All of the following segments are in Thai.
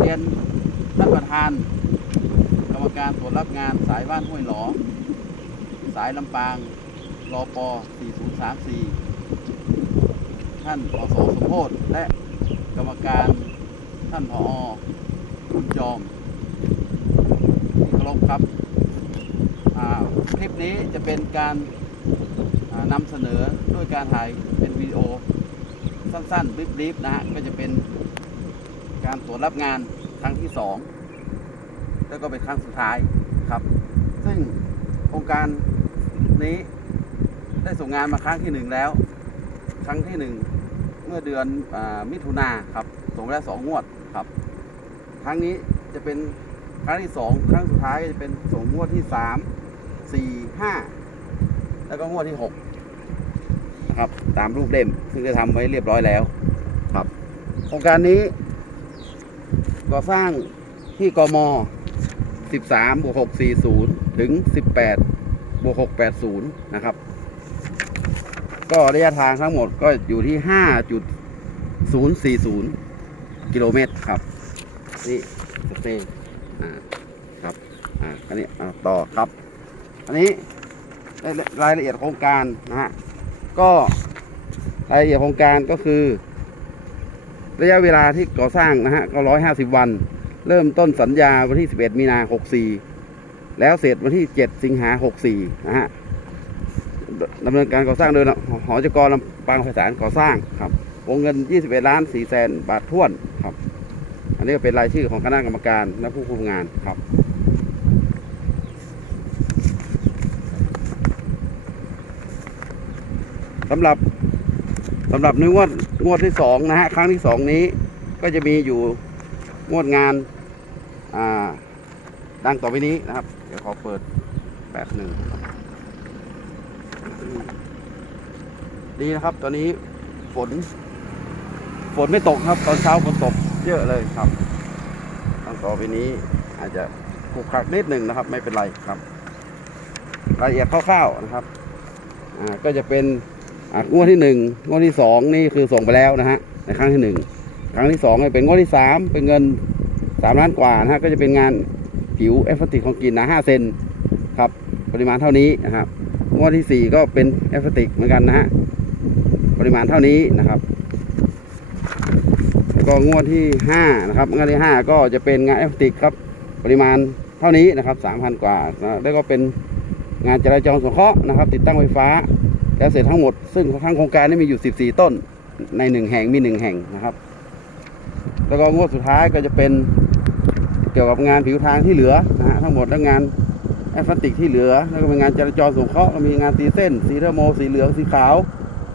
เรียนท่านประธาน กรรมการตรวจรับงานสายบ้านห้วยหลอ สายลำปางรอป4034 ท่านผอสสมโพธและกรรมการท่านผอคุณจอมที่เคารพครับคลิปนี้จะเป็นการนำเสนอด้วยการถ่ายเป็นวิดีโอสั้นๆบลิบๆนะฮะก็จะเป็น การตรวจรับงานครั้งที่สองแล้วก็เป็นครั้งสุดท้ายครับ ซึ่งโครงการนี้ได้ส่งงานมาครั้งที่หนึ่งแล้ว ครั้งที่หนึ่งเมื่อเดือนอมิถุนาครับส่งไปแล้วสองงวดครับ ครั้งนี้จะเป็นครั้งที่สองครั้งสุดท้ายจะเป็นส่งงวดที่สามสี่ห้าแล้วก็งวดที่หกนะครับ ตามรูปเล่มซึ่งได้ทำไว้เรียบร้อยแล้ว ครับ โครงการนี้ ก่อสร้างที่กม 13บวก640 ถึง 18บวก680 นะครับ ก็ระยะทางทั้งหมดก็อยู่ที่ 5.040 กิโลเมตรครับ นี่สเตย์อ่าครับ อ่าอันนี้อ่ต่อครับ อันนี้รายละเอียดโครงการนะฮะ ก็รายละเอียดโครงการก็คือ ระยะเวลาที่ก่อสร้างนะฮะก็150วัน เริ่มต้นสัญญาวันที่11มีนา64แล้วเสร็จวันที่7สิงหา64นะฮะดำเนินการก่อสร้างโดยหอจกรลำปางไพศาลก่อสร้างครับวงเงิน 21 ล้าน4แสนบาทท้วนครับ อันนี้ก็เป็นรายชื่อของคณะกรรมการและผู้คุมงานครับ สำหรับ สำหรับในงวดงวดที่สองนะฮะครั้งที่สองนี้ก็จะมีอยู่งวดงานอ่าดังต่อไปนี้นะครับ เดี๋ยวขอเปิดแป๊บหนึ่งดีนะครับ ตอนนี้ฝน ฝนไม่ตกครับ ตอนเช้าฝนตกเยอะเลยครับตั้งต่อไปนี้อาจจะขรุกขักนิดหนึ่งนะครับ ไม่เป็นไรครับรายละเอียดคร่าวๆนะครับ อ่าก็จะเป็น งวดที่หนึ่งงวดที่สองนี่คือส่งไปแล้วนะฮะในครั้งที่หนึ่งครั้งที่สองเนี่ยเป็นงวดที่สามเป็นเงินสามล้านกว่านะฮะก็จะเป็นงานผิวเอฟเฟติกของกินนาห้าเซนครับปริมาณเท่านี้นะครับงวดที่สี่ก็เป็นเอฟเฟติกเหมือนกันนะฮะปริมาณเท่านี้นะครับแล้วก็งวดที่ห้านะครับงวดที่ห้าก็จะเป็นงานเอฟเฟติกครับปริมาณเท่านี้นะครับสามพันกว่านะแล้วก็เป็นงานจราจรสงเคราะห์นะครับ ติดตั้งไฟฟ้า แล้วเสร็จทั้งหมดซึ่งทั้งโครงการนี้มีอยู่ 14 ต้นในหนึ่งแห่งมีหนึ่งแห่งนะครับ แล้วก็งวดสุดท้ายก็จะเป็นเกี่ยวกับงานผิวทางที่เหลือนะฮะทั้งหมดแล้วงานแอสฟันติกที่เหลือ แล้วก็เป็นงานจราจรสงเคราะห์ก็มีงานตีเส้น สีเทอร์โมสีเหลืองสีขาว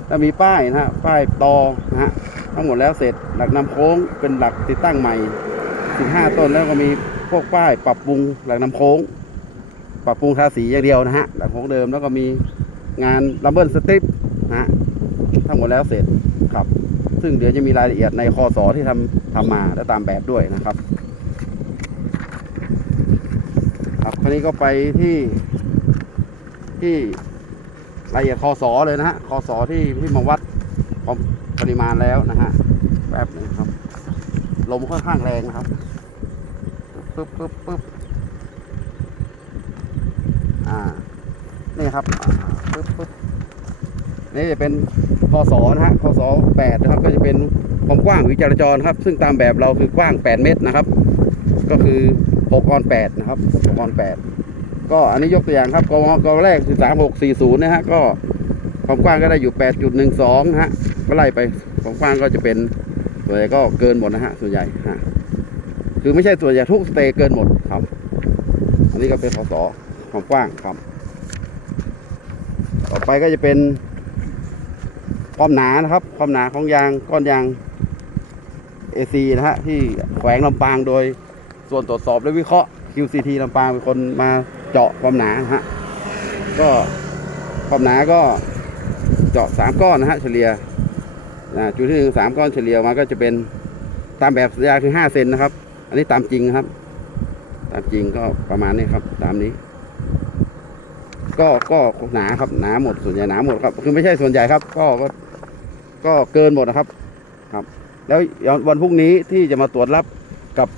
แล้วมีป้ายนะฮะป้ายตอนะฮะทั้งหมดแล้วเสร็จหลักนำโค้งเป็นหลักติดตั้งใหม่ 15 ต้นแล้วก็มีพวกป้ายปรับปรุงหลักนำโค้ง ปรับปรุงทาสีอย่างเดียวนะฮะหลักโค้งเดิมแล้วก็มี งานลัมเบิลสติปนะฮะทั้งหมดแล้วเสร็จครับ ซึ่งเดี๋ยวจะมีรายละเอียดในคอสอที่ทำทำมาและตามแบบด้วยนะครับครับคราวนี้ก็ไปที่ที่รายละเอียดคอสอเลยนะฮะคอสอที่ที่มาวัดความปริมาณแล้วนะฮะแป๊บนึงครับ ลมค่อนข้างแรงนะครับปึ๊บปึ๊บปึ๊บอ่า นี่ครับปึ๊บปึ๊บนี่จะเป็นคอสอนะฮะคอสอแปดนะครับ ก็จะเป็นความกว้างวิจารจรครับ ซึ่งตามแบบเราคือกว้าง 8 เมตรนะครับ ก็คือ6ออน8นะครับ6ออน8ก็อันนี้ยกตัวอย่างครับกมกแรกคือ3640นะฮะก็ความกว้างก็ได้อยู่ 8.12นะฮะก็ไล่ไปความกว้างก็จะเป็นส่วนใหญ่ก็เกินหมดนะฮะส่วนใหญ่ฮะคือไม่ใช่ส่วนใหญ่ทุกสเตย์เกินหมดครับ อันนี้ก็เป็นขสความกว้างครับ ต่อไปก็จะเป็นความหนานะครับ ความหนาของยางก้อนยาง AC นะฮะที่แขวงลำปางโดยส่วนตรวจสอบและวิเคราะห์ QCT ลำปางเป็นคนมาเจาะความหนานะฮะก็ความหนาก็เจาะสามก้อนนะฮะเฉลี่ยนะจุดที่หนึ่งสามก้อนเฉลี่ยมาก็จะเป็นตามแบบสัญญาคือห้าเซนนะครับ อันนี้ตามจริงครับ ตามจริงก็ประมาณนี้ครับ ตามนี้ ก็ก็หนาครับหนาหมดส่วนใหญ่หนาหมดครับ คือไม่ใช่ส่วนใหญ่ครับ ก็ก็ก็เกินหมดนะครับครับ แล้ววันพรุ่งนี้ที่จะมาตรวจรับกับ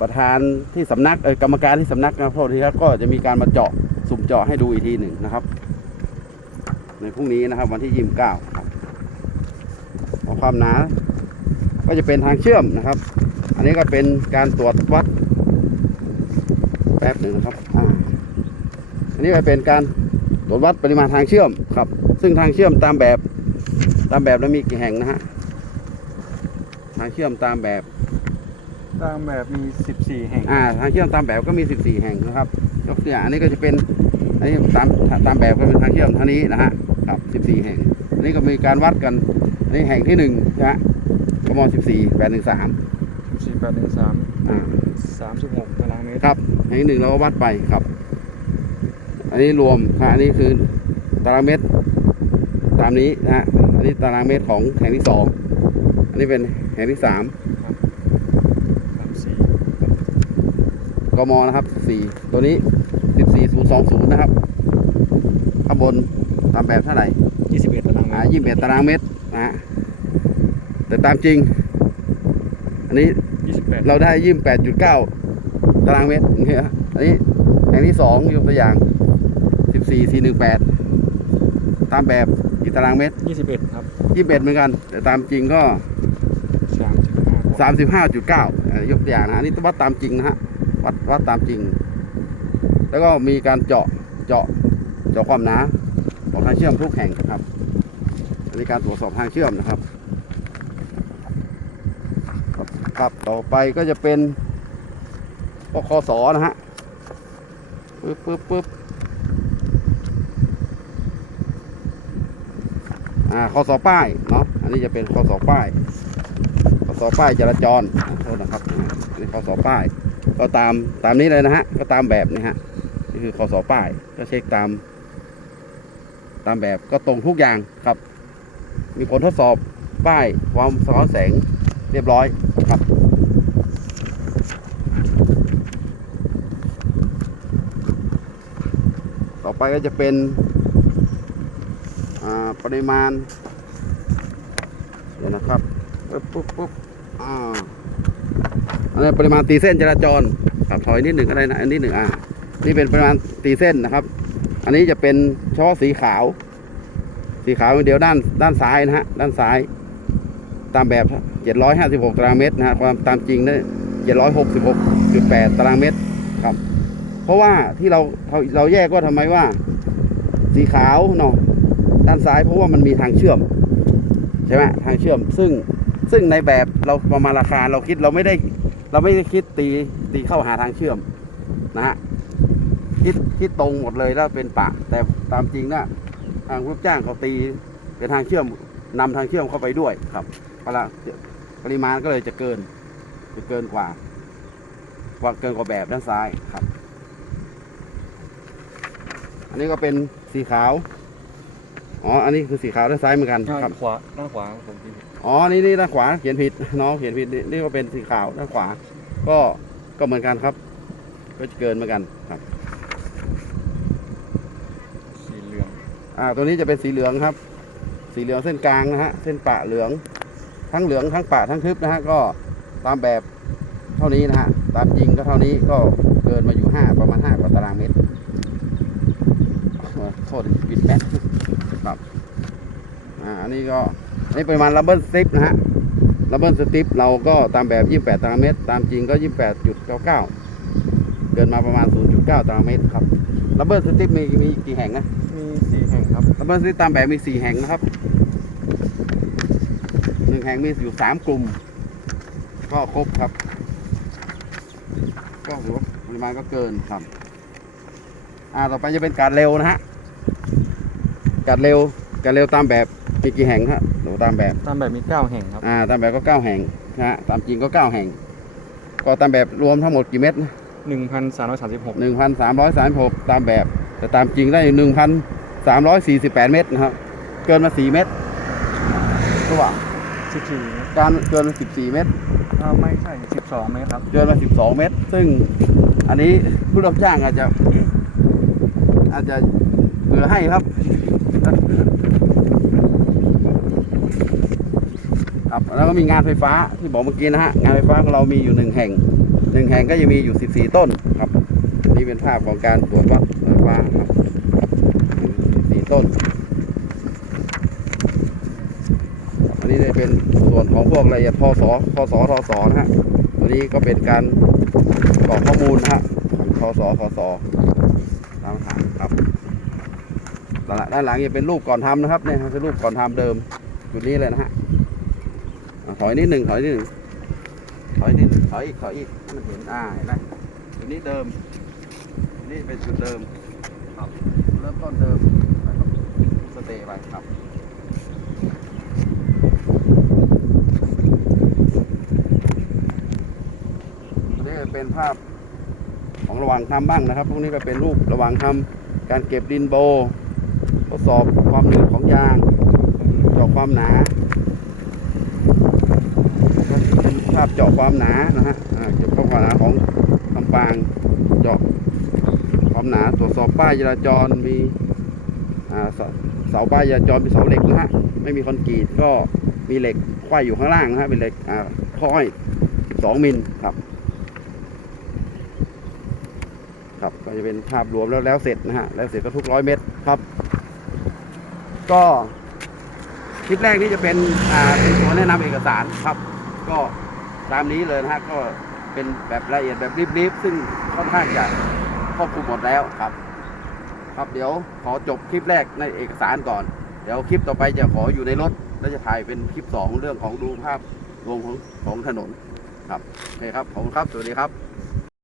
ประธานที่สำนักเออกรรมการที่สำนักนะโทษทีครับก็จะมีการมาเจาะสุ่มเจาะให้ดูอีกทีหนึ่งนะครับ ในพรุ่งนี้นะครับ วันที่ยี่สิบเก้าครับเอความหนา ก็จะเป็นทางเชื่อมนะครับ อันนี้ก็เป็นการตรวจวัดแป๊บหนึ่งนะครับอ่า นนี้ก็เป็นการตรวจวัดปริมาณทางเชื่อมครับ ซึ่งทางเชื่อมตามแบบตามแบบแล้วมีกี่แห่งนะฮะทางเชื่อมตามแบบตามแบบมี 14 แห่ง อ่าทางเชื่อมตามแบบก็มี 14 แห่งนะครับยกตัวอย่างอันนี้ก็จะเป็นอันนี้ตามตามแบบก็เป็นทางเชื่อมเท่านี้นะฮะครับ 14 แห่งอันนี้ก็มีการวัดกันอันนี้แห่งที่หนึ่งนะฮะกม14 813 14 8 1 3 อ่า 36ตารางเมตร ครับแห่งที่หนึ่งเราก็วัดไปครับ อันนี้รวมนะอันนี้คือตารางเมตรตามนี้นะฮะอันนี้ตารางเมตรของแห่งที่สอง อันนี้เป็นแห่งที่สาม34กมนะครับสี่ตัวนี้สิบสี่ศูนย์สองศูนย์นะครับ ข้างบนตามแบบเท่าไหร่21ตารางเมอ่าตรยี่สิบเอ็ดตารางเมตรนะฮะแต่ตามจริง อันนี้28เราได้ยี่สิบแปดจุดเก้าตารางเมตรเนี่ยอันนี้แห่งที่สองยกตัวอย่าง สิบสี่สี่หนึ่งแปดตามแบบกี่ตารางเมตร 21 ครับยี่สิบเอ็ดเหมือนกัน แต่ตามจริงก็ 35สามสิบห้าจุดเก้ายกตัวอย่างนะอันนี้วัดตามจริงนะฮะวัดวัดตามจริง แล้วก็มีการเจาะเจาะเจาะความหนาของทางเชื่อมทุกแห่งครับอันนี้การตรวจสอบทางเชื่อมนะครับ ครับครับต่อไปก็จะเป็นปคสนะฮะปึ๊บปึ๊บปึ๊บ อ่าคสอป้ายเนาะอันนี้จะเป็นคสอป้ายคสอป้ายจราจรอ่าโทษนะครับอ่าอันนี้คสอป้าย ก็ตามตามนี้เลยนะฮะก็ตามแบบนี่ฮะนี่คือคสอป้ายก็เช็คตาม ตามแบบก็ตรงทุกอย่างครับ มีผลทดสอบป้ายความสะท้อนแสงเรียบร้อยครับต่อไปก็จะเป็น ปริมาณเดี๋ยวนะครับปุ๊บปุ๊บปุ๊บอ่าอันนี้ปริมาณตีเส้นจราจรครับถอยนิดหนึ่งก็ได้นะอันนี้หนึ่งอ่านี่เป็นปริมาณตีเส้นนะครับ อันนี้จะเป็นเฉพาะสีขาว สีขาวเดียวด้านด้านซ้ายนะฮะด้านซ้าย ตามแบบ756ตารางเมตรนะฮะความตามจริงเนี่ย766.8ตารางเมตรครับ เพราะว่าที่เราเราเราแยกว่าทำไมว่า สีขาวเนาะ ด้านซ้ายเพราะว่ามันมีทางเชื่อมใช่ไหมทางเชื่อม ซึ่งซึ่งในแบบเราประมาณราคาเราคิดเราไม่ได้ เราไม่ได้คิดตีตีเข้าหาทางเชื่อมนะฮะคิดคิดตรงหมดเลยแล้วเป็นปะ แต่ตามจริงนะทางลูกจ้างเขาตีเป็นทางเชื่อมนำทางเชื่อมเข้าไปด้วยครับเวลาปริมาณก็เลยจะเกินจะเกินกว่า กว่าเกินกว่าแบบด้านซ้ายครับ อันนี้ก็เป็นสีขาว อ๋อ อันนี้คือสีขาวด้านซ้ายเหมือนกันด้านครับขวาด้านขวาของผมที่อ๋อ นี่นี่ด้านขวาเขียนผิด น้องเขียนผิดนี่นี่ก็เป็นสีขาวด้านขวา ก็ก็เหมือนกันครับ ก็จะเกินเหมือนกันครับ สีเหลืองอ่า ตัวนี้จะเป็นสีเหลืองครับ สีเหลืองเส้นกลางนะฮะ เส้นปะเหลือง ทั้งเหลืองทั้งปะทั้งทึบนะฮะ ก็ตามแบบเท่านี้นะฮะ ตามจริงก็เท่านี้ก็เกินมาอยู่ห้าประมาณห้ากว่าตารางเมตรขอโทษปิดแป๊บ ครับอ่าอันนี้ก็อันนี้ปริมาณลับเบิลสติปนะฮะลับเบิลสติปเราก็ตามแบบ 28ตารางเมตร ตามจริงก็ 28.99 เกินมาประมาณ 0.9ตารางเมตรครับลับเบิลสติปมีมีกี่แห่งนะมี4แห่งครับลับเบิลสติปตามแบบมี4แห่งนะครับหนึ่งแห่งมีอยู่3กลุ่ม ก็ครบครับ ก็ถือว่าปริมาณก็เกินครับ อ่าต่อไปจะเป็นการเร็วนะฮะ การเร็วการเร็วตามแบบมีกี่แห่งฮะหรือตามแบบ ตามแบบมี9แห่งครับ อ่า ตามแบบก็เก้าแห่งนะฮะตามจริงก็เก้าแห่ง ก็ตามแบบรวมทั้งหมดกี่เม็ด1,336หนึ่งพันสามร้อยสามสิบหกตามแบบ แต่ตามจริงได้หนึ่งพันสามร้อยสี่สิบแปดเมตรนะครับ เกินมาสี่เมตรรู้ป่ะ14เมตรการเกินมาสิบสี่เมตรอ้าวไม่ใช่12เมตรครับ เกินมาสิบสองเมตร ซึ่งอันนี้ผู้รับจ้างอาจจะ อาจจะเหลือให้ครับ ครับแล้วก็มีงานไฟฟ้าที่บอกเมื่อกี้นะฮะงานไฟฟ้าของเรามีอยู่หนึ่งแห่งหนึ่งแห่งก็จะมีอยู่14ต้นครับ นี่เป็นภาพของการตรวจวัดไฟฟ้าครับ14ต้นอันนี้จะเป็นส่วนของพวกรายละเอียดพศพศทศนะฮะอันนี้ก็เป็นการกรอกข้อมูลนะฮะของทศพศตามฐานครับ ด้านหลังด้านหลังจะเป็นรูปก่อนทำนะครับเนี่ยคือรูปก่อนทำเดิมจุดนี้เลยนะฮะถอยนิดหนึ่งถอยนิดหนึ่งถอยนิดหนึ่งถอยอีกถอยอีกมันเห็นอ่าเห็นไหมจุดนี้เดิมนี้เป็นจุดเดิมครับเริ่มต้นเดิมไปสเตย์ไปครับนี่เป็นภาพของระหว่างทำบ้างนะครับ พวกนี้ก็เป็นรูประหว่างทำการเก็บดินโบ ดสอบความหนืดของยางเจาะความหนาภาพเจาะความหนานะฮะอ่าเก็บความหนาของลำปางเจาะความหนาตรวจสอบป้ายจราจรมีเสาเสาป้ายจราจรเป็นเสาเหล็กนะฮะไม่มีคอนกรีตก็มีเหล็กไขว้อยู่ข้างล่างนะฮะเป็นเหล็กอ่าข้ออ้อย12มิลครับครับก็จะเป็นภาพรวมแล้วแล้วเสร็จนะฮะแล้วเสร็จก็ทุกร้อยเมตรครับ ก็คลิปแรกนี่จะเป็นอ่าเป็นตัวแนะนำเอกสารครับ ก็ตามนี้เลยนะฮะก็เป็นแบบละเอียดแบบรีบๆซึ่งค่อนข้างจะครอบคลุมหมดแล้วครับ ครับเดี๋ยวขอจบคลิปแรกในเอกสารก่อน เดี๋ยวคลิปต่อไปจะขออยู่ในรถแล้วจะถ่ายเป็นคลิปสองเรื่องของดูภาพรวมของของถนนครับโอเคครับขอบคุณครับสวัสดีครับ